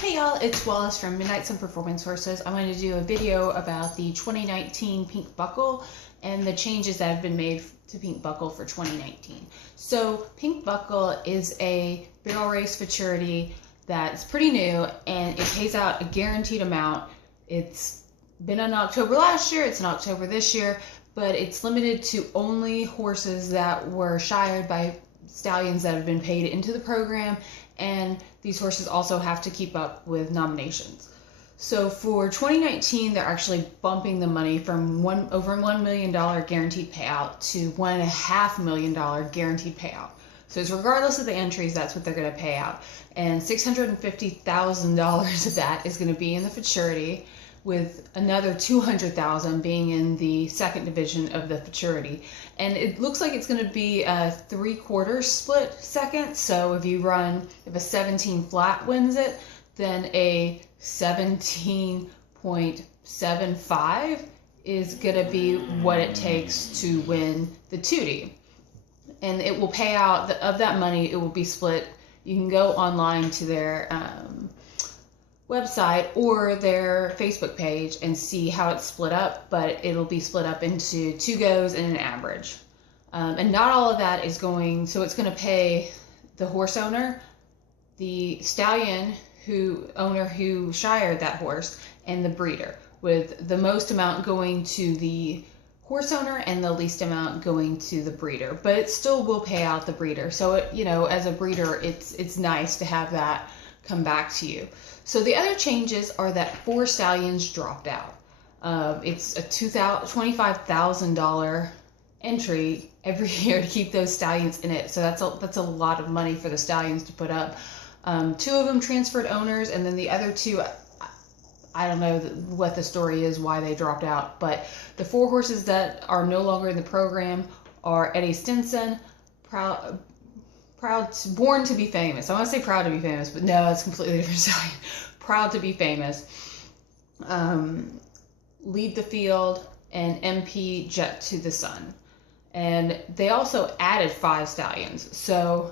Hey y'all, it's Wallace from Midnight Sun Performance Horses. I wanted to do a video about the 2019 Pink Buckle and the changes that have been made to Pink Buckle for 2019. So Pink Buckle is a barrel race futurity that's pretty new and it pays out a guaranteed amount. It's been in October last year, it's in October this year, but it's limited to only horses that were shired by stallions that have been paid into the program, and these horses also have to keep up with nominations. So for 2019, they're actually bumping the money from over $1 million guaranteed payout to $1.5 million guaranteed payout. So it's regardless of the entries, that's what they're going to pay out. And $650,000 of that is going to be in the futurity, with another $200,000 being in the second division of the futurity. And it looks like it's going to be a 3/4 split second. So if a 17 flat wins it, then a 17.75 is going to be what it takes to win the 2D. And it will pay out, of that money, it will be split. You can go online to their website or their Facebook page and see how it's split up, but it'll be split up into 2 goes and an average. And not all of that is going, so it's going to pay the horse owner, the stallion owner who shired that horse, and the breeder, with the most amount going to the horse owner and the least amount going to the breeder. But it still will pay out the breeder. So it, as a breeder, it's nice to have that come back to you. So the other changes are that 4 stallions dropped out. It's a $25,000 entry every year to keep those stallions in it. So that's a lot of money for the stallions to put up. 2 of them transferred owners, and then the other 2, I don't know what the story is, why they dropped out. But the 4 horses that are no longer in the program are Eddie Stinson, Born to be Famous. I want to say Proud to be Famous, but no, it's completely different stallion. Proud to be Famous, Lead the Field, and MP Jet to the Sun. And they also added 5 stallions. So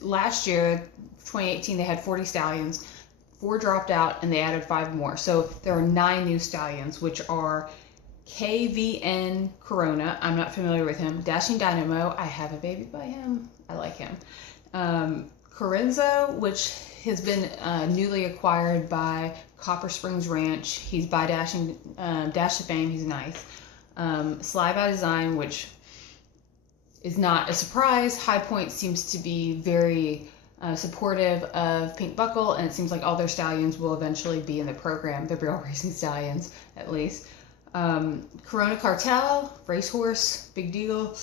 last year, 2018, they had 40 stallions. 4 dropped out, and they added 5 more. So there are 9 new stallions, which are KVN Corona. I'm not familiar with him. Dashing Dynamo. I have a baby by him. I like him. Corenzo, which has been newly acquired by Copper Springs Ranch. He's by Dash to Fame. He's nice. Sly by Design, which is not a surprise. High Point seems to be very supportive of Pink Buckle, and it seems like all their stallions will eventually be in the program. The barrel racing stallions, at least. Corona Cartel, racehorse, big deal.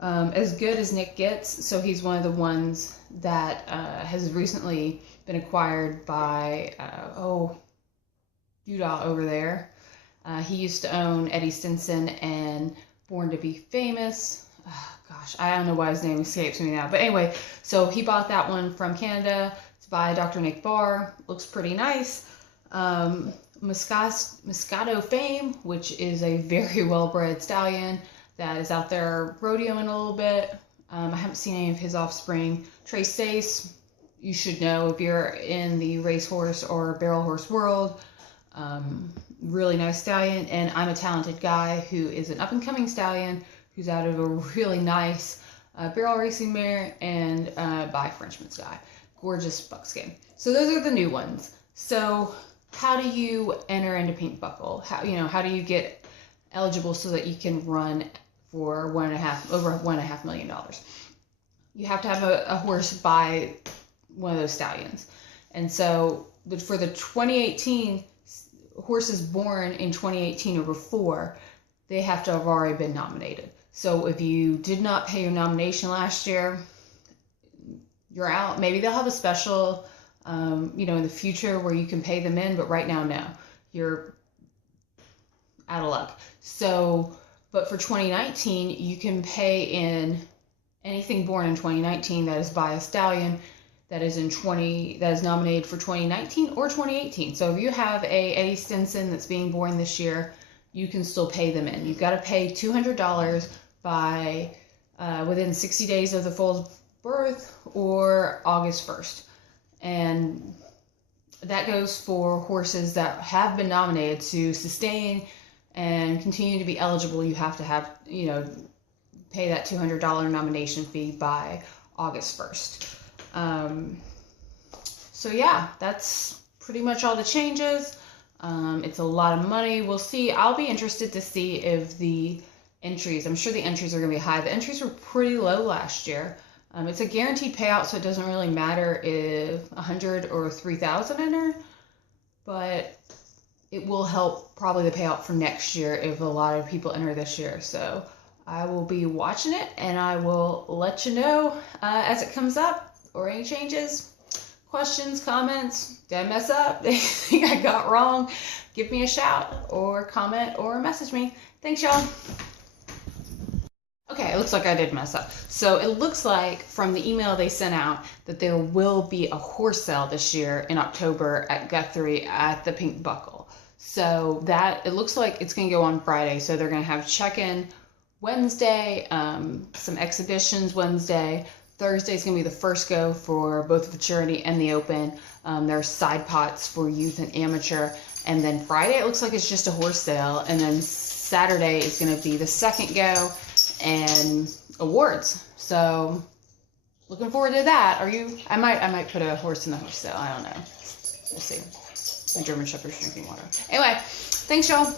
As good as Nick gets, so he's one of the ones that has recently been acquired by Duda over there. He used to own Eddie Stinson and Born to be Famous. Gosh, I don't know why his name escapes me now, but anyway, so he bought that one from Canada. It's by Dr. Nick Barr. Looks pretty nice. Moscato Fame, which is a very well-bred stallion that is out there rodeoing a little bit. I haven't seen any of his offspring. Trey Stace, you should know if you're in the racehorse or barrel horse world. Really nice stallion. And I'm a Talented Guy, who is an up-and-coming stallion who's out of a really nice barrel racing mare, and by Frenchman's Guy. Gorgeous buckskin. So those are the new ones. So how do you enter into Pink Buckle? How do you get eligible so that you can run for over $1.5 million? You have to have a horse by one of those stallions. And so for the 2018 horses born in 2018 or before, they have to have already been nominated. So if you did not pay your nomination last year, you're out. Maybe they'll have a special, in the future where you can pay them in, but right now, no. You're out of luck. So, but for 2019, you can pay in anything born in 2019 that is by a stallion that is nominated for 2019 or 2018. So if you have a Eddie Stinson that's being born this year, you can still pay them in. You've got to pay $200 by within 60 days of the foal's birth or August 1st. And that goes for horses that have been nominated. To sustain and continue to be eligible, you have to have, pay that $200 nomination fee by August 1st. So yeah, that's pretty much all the changes. It's a lot of money. We'll see. I'll be interested to see if the entries, I'm sure the entries are going to be high. The entries were pretty low last year. It's a guaranteed payout, so it doesn't really matter if 100 or 3,000 enter, but it will help probably the payout for next year if a lot of people enter this year. So I will be watching it, and I will let you know as it comes up, or any changes, questions, comments. Did I mess up? Anything I got wrong? Give me a shout, or comment, or message me. Thanks, y'all. Okay, it looks like I did mess up. So it looks like from the email they sent out that there will be a horse sale this year in October at Guthrie at the Pink Buckle. So that, it looks like it's going to go on Friday. So they're going to have check-in Wednesday, some exhibitions Wednesday. Thursday is going to be the first go for both futurity and the open. There's side pots for youth and amateur. And then Friday, it looks like it's just a horse sale. And then Saturday is going to be the second go and awards. So looking forward to that. Are you? I might put a horse in the horse sale. I don't know. We'll see. My German Shepherd's drinking water. Anyway, thanks, y'all.